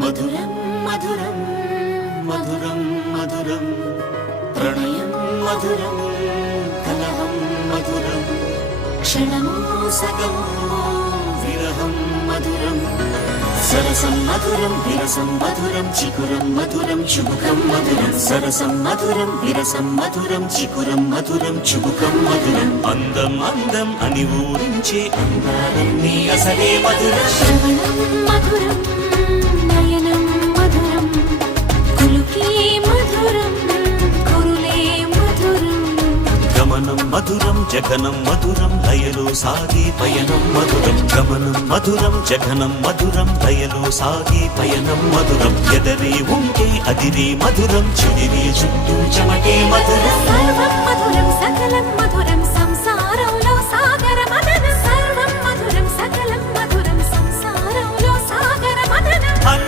మధురం మధురం మధురం మధురం ప్రణయం మధురం కలహం మధురం క్షణమో సగమో విరహం మధురం సరసం మధురం విరసం మధురం చికురం మధురం చుబుకం మధురం సరసం మధురం విరసం మధురం చికురం మధురం చుబుకం మధురం అందం అందం అని ఊరించే అందాలన్నీ అసలే మధురం శ్రవణం మధురం నయనం మధురం కులుకే మధురం కురులే మధురం గమనం మధురం జగనం మధురం లయలో సాగే పయనం మధురం గమనం మధురం జగనం మధురం లయలో సాగే పయనం మధురం ఎదరే ఉంటే అదిరే మధురం చెదిరే చుట్టూ చెమటే మధురం సర్వం మధురం సకలం మధురం